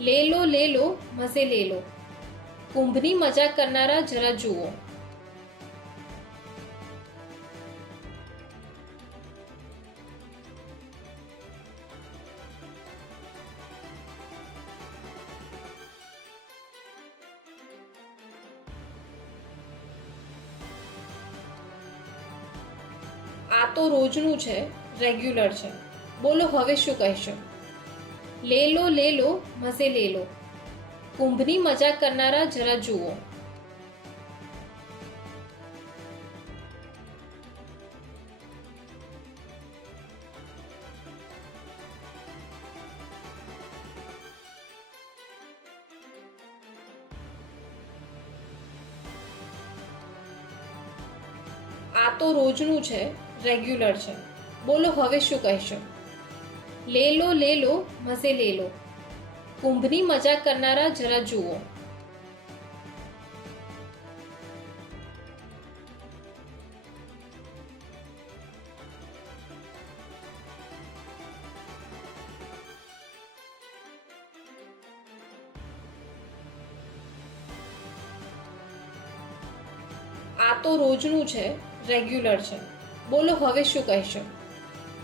લે લો મસે લે લો, કુંભની મજા કરનારા જરા જુઓ. આ તો રોજનું છે, રેગ્યુલર છે. બોલો હવે શું કહેશો? લે લો મસે લે લો, કુંભની મજા કરનારા જરા જુઓ. આ તો રોજનું છે, રેગ્યુલર છે. બોલો હવે શું કહેશો? લે લો મસે લે લો, કુંભની મજા કરનારા જરા જુઓ. આ તો રોજનું છે, રેગ્યુલર છે. બોલો હવે શું કહેશો?